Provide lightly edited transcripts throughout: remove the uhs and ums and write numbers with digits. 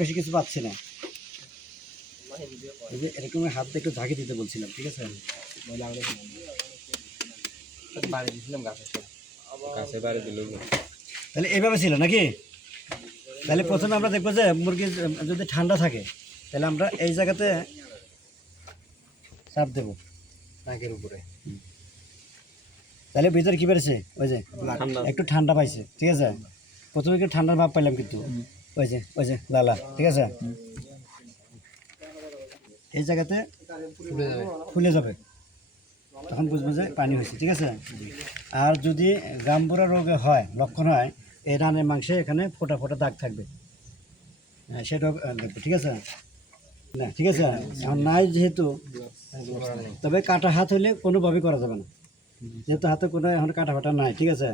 বেশি কিছু পাচ্ছি না। এই যে এরকম হাত দিয়ে একটু ঝাঁকি দিতে বলছিলাম, ঠিক আছে? তাহলে এইভাবে ছিল নাকি? তাহলে প্রথমে আমরা দেখবো যে মুরগি যদি ঠান্ডা থাকে তাহলে আমরা এই জায়গাতে চাপ দেবো নাকের উপরে, তাহলে ভিতরে কি বেড়েছে? ওই যে একটু ঠান্ডা পাইছে, ঠিক আছে? প্রথমে একটু ঠান্ডার ভাব পাইলাম, কিন্তু ওই যে লালা, ঠিক আছে? এই জায়গাতে ফুলে যাবে, তখন বুঝবো যে পানি হয়েছে, ঠিক আছে? আর যদি গাম্বুরা রোগে হয়, লক্ষণ হয়, এই রানের মাংসে এখানে ফোটা ফোটা দাগ থাকবে, সেটাও দেখবে, ঠিক আছে? না, ঠিক আছে, এখন নাই যেহেতু, তবে কাটা হাত হইলে কোনোভাবেই করা যাবে না, যেহেতু হাতে কোনো এখন কাটা ফাটা নাই, ঠিক আছে?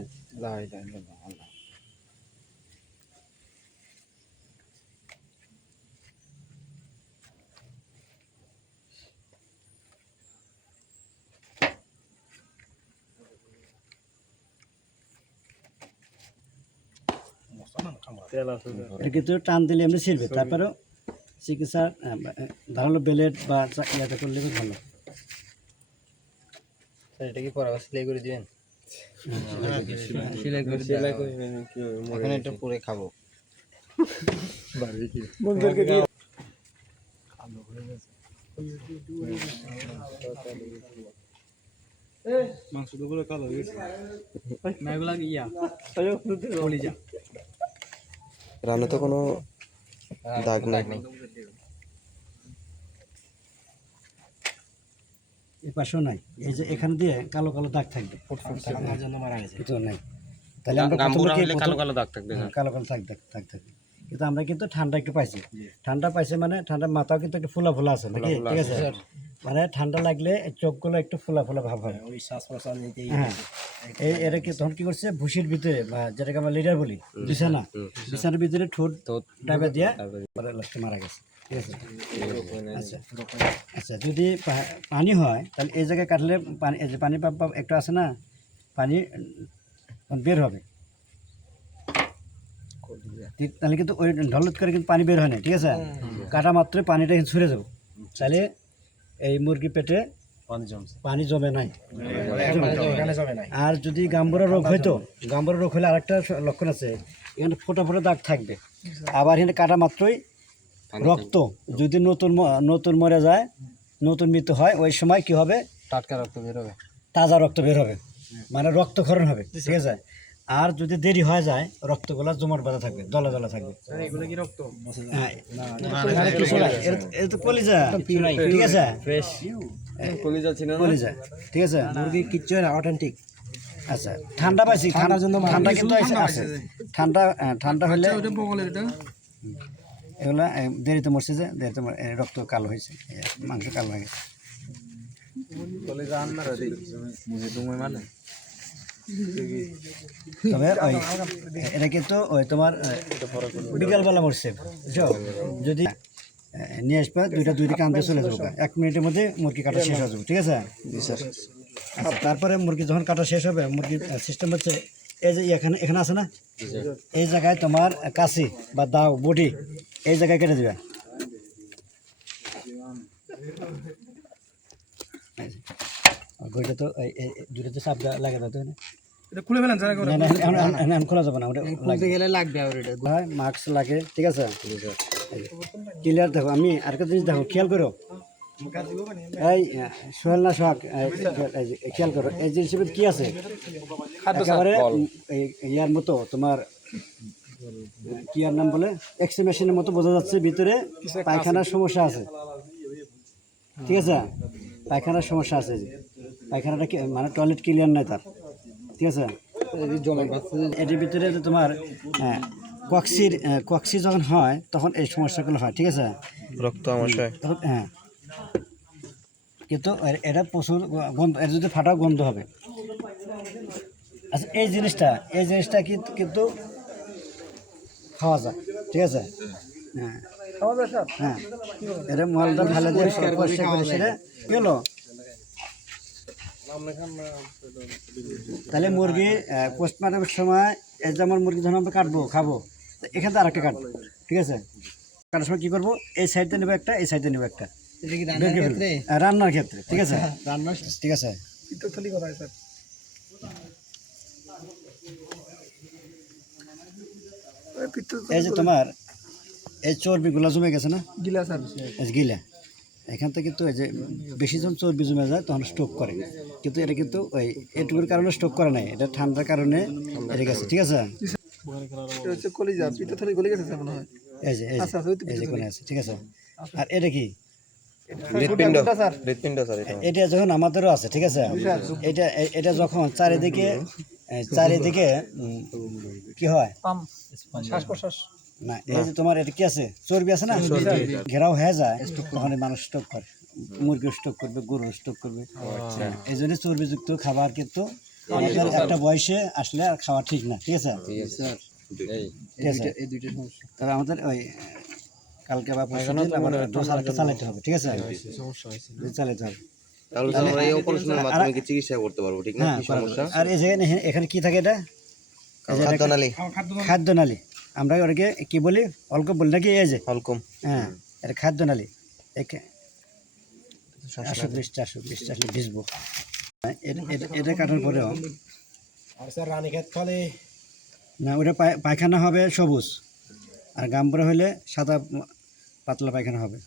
কিন্তু টান দিলে এমনি ছিড়বে, তারপরেও চিকিৎসা ধারালো বেলেট বা ইয়াটা করলে ভালো। এটা কি পরে সেলাই করে দিবেন? এখন এটা পরে খাবো। রান্না তো কোনো দাগ নাই। এই পাশেও নাই, এই যে এখান দিয়ে কালো কালো দাগ থাকবে, নাই, তাহলে আমরা কালো কালো দাগ থাকবে, দাগ থাকবে। কিন্তু আমরা কিন্তু ঠান্ডা একটু পাইছি, ঠান্ডা পাইছে মানে ঠান্ডা মাথাও কিন্তু একটু ফোলা ফোলা আছে নাকি, ঠিক আছে? মানে ঠান্ডা লাগলে চোখগুলো একটু ফোলা ফোলা ভাব হয়। হ্যাঁ, এই এটা কি তখন কি করছে, ভুসির ভিতরে বা যেটাকে আমরা লিডার বলি, বিছানার ভিতরে ঠোঁট ডাবে দিয়ে লাস্টে মারা গেছে, ঠিক আছে? আচ্ছা আচ্ছা, যদি পানি হয় তাহলে এই জায়গায় কাটলে পানি, এই যে পানি পাপ একটু আছে না, পানি বের হবে, তাহলে কিন্তু ওই ঢলৎ করে কিন্তু পানি বের হয় না, ঠিক আছে? কাটা মাত্রই পানিটা কিন্তু ছুড়ে যাবো, তাহলে এই মুরগি পেটে পানি জমে নাই। আর যদি গাম্বুরা রোগ হইতো, গাম্বুরা রোগ হলে আরেকটা লক্ষণ আছে, এখানে ফোটা ফোটা দাগ থাকবে, আবার এখানে কাটা মাত্রই রক্ত যদি নতুন মরে যায়, নতুন মৃত্যু হয়, ওই সময় কি হবে? টাটকা রক্ত বের হবে, তাজা রক্ত বের হবে, মানে রক্তক্ষরণ হবে, ঠিক আছে? আর যদি দেরি হয়ে যায়, রক্তগুলো জমাট বাঁধা থাকবে, দলা দলা থাকবে। হ্যাঁ, এটা তো কলিজা, ঠিক আছে? কলিজা, ঠিক আছে? মুরগি কিচ্ছু না, অথেন্টিক। আচ্ছা, ঠান্ডা পাইছি, ঠান্ডার জন্য ঠান্ডা কিন্তু আছে, ঠান্ডা হলে এগুলা দেরিতে মরছে, যে দেরিতে রক্ত কালো হয়েছে, মাংস কালো হয়ে গেছে। তবে ওই এটা কিন্তু ওই তোমার বিকালবেলা মরছে, বুঝছো? যদি নিয়ে আসবে দুইটা কান্দে চলে যাবো, 1 মিনিটের মধ্যে মুরগি কাটা শেষ হয়ে যাবে, ঠিক আছে? তারপরে মুরগি যখন কাটা শেষ হবে, মুরগির সিস্টেম হচ্ছে এই যে এখানে আছে না, এই জায়গায় তোমার কাশি বা দাও বডি এই জায়গায় কেটে দিবে, ঘড়িটা তো দুটোতে চাপ লাগে দাও, খুলে ফেলেন, খোলা যাবে না, ওটা লাগবে, মাস্ক লাগে, ঠিক আছে? ক্লিয়ার দেখো, আমি আরেকটা জিনিস দেখো, খেয়াল করো, এই সোহেল না সোহাগ, খেয়াল করো, এই জিনিস কি আছে একেবারে ইয়ার মতো, তোমার কি আর নাম বলে, এক্সরে মেশিনের মতো বোঝা যাচ্ছে ভিতরে পায়খানার সমস্যা আছে, ঠিক আছে? পায়খানার সমস্যা আছে, পায়খানাটা মানে টয়লেট ক্লিয়ার নয় তার, ঠিক আছে? এটির ভিতরে যে তোমার কক্সি যখন হয় তখন এই সমস্যাগুলো হয়, ঠিক আছে? রক্ত আমাশয়, হ্যাঁ, কিন্তু এটা প্রচুর গন্ধ, এর যদি ফাটাও গন্ধ হবে। আচ্ছা, এই জিনিসটা কিন্তু খাওয়া যায়, ঠিক আছে? হ্যাঁ, হ্যাঁ, এটা মলটা ভালো দিয়ে পরিষ্কার করে সেটা কি হলো, তাহলে মুরগি পোস্টমর্টমের সময় যেমন মুরগি যখন আমরা কাটবো খাবো, এখান থেকে আরেকটা কাটবো, ঠিক আছে? কাটার সময় কি করবো, এই সাইডে নেবো একটা, এই সাইডে নেবো একটা, এটা কি বের করে ফেলবো। রান্নার ক্ষেত্রে, ঠিক আছে, রান্না ঠিক আছে। পিত্তথলি কোথায় স্যার? এই যে তোমার এই চর্বিগুলো জমে গেছে না, গিলা স্যার। এই যে গিলা, এখান থেকে কিন্তু এই যে বেশি যখন চর্বি জমে যায় তখন স্ট্রোক করে, কিন্তু এটা কিন্তু ওই এটুকুর কারণে স্ট্রোক করে নাই, এটা ঠান্ডার কারণে এটা গেছে, ঠিক আছে। এটা হচ্ছে কলিজা, পিত্তথলি গলে গেছে স্যার মনে হয়। এই যে এই যে কোনে আছে, ঠিক আছে। আর এটা কি, হৃৎপিণ্ড স্যার। হৃৎপিণ্ড স্যার এটা এটা যখন আমাদেরও আছে, ঠিক আছে। এটা এটা যখন চারিদিকে কি হয় পাম শ্বাস প্রশ্বাস। না, এই যে তোমার এটা কি আছে, চর্বি আছে না, ঘেরাও হয়ে যায়, তখন এই মানুষ স্ট্রোক করে, মুরগি স্ট্রোক করবে, গরু স্ট্রোক করবে। এই জন্য চর্বিযুক্ত খাবার কিন্তু আমাদের একটা বয়সে আসলে আর খাওয়া ঠিক না, ঠিক আছে, ঠিক আছে। এই দুইটা সমস্যা। তবে আমাদের ওই কালকে বা পরশুদিন আবার ডোজ আরেকটা চালাতে হবে, ঠিক আছে, চালাতে হবে। তাহলে তো আমরা এই অপারেশনের মাধ্যমে কি চিকিৎসা করতে পারবো, ঠিক না? হ্যাঁ, কি সমস্যা? আর এই জায়গায় এখানে কি থাকে, এটা খাদ্যনালী খাদ্যনালী, আমরা ওটাকে কি বলি, অল্প বলি নাকি, এই যে হলকম হ্যাঁ, এটা খাদ্যনালী। আসলে ভিজবো, এটা কাটার পরেও আর স্যার রানীক্ষেত ফলে না, ওটা পায়খানা হবে সবুজ, আর গামবুড়া হলে সাদা পাতলা পায়খানা হবে।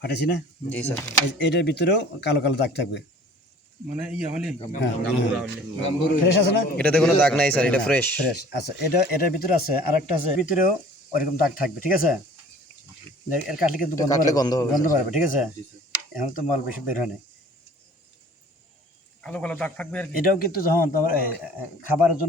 ফাটেছি না? জি স্যার। এটার ভিতরেও কালো কালো দাগ থাকবে, মানে ইয়া হলে ফ্রেশ আছে না, এটাতে কোনো দাগ নাই স্যার, এটা ফ্রেশ। ফ্রেশ আচ্ছা। এটার ভিতরে আছে আর একটা আছে, ভিতরেও ওরকম দাগ থাকবে, ঠিক আছে। এর কাটলে কিন্তু গন্ধ পারবে, ঠিক আছে। এখন তো মাল বেশি বের হয় না, কালো কালো দাগ থাকবে আর কি। এটাও কিন্তু যখন তোমার খাবারের জন্য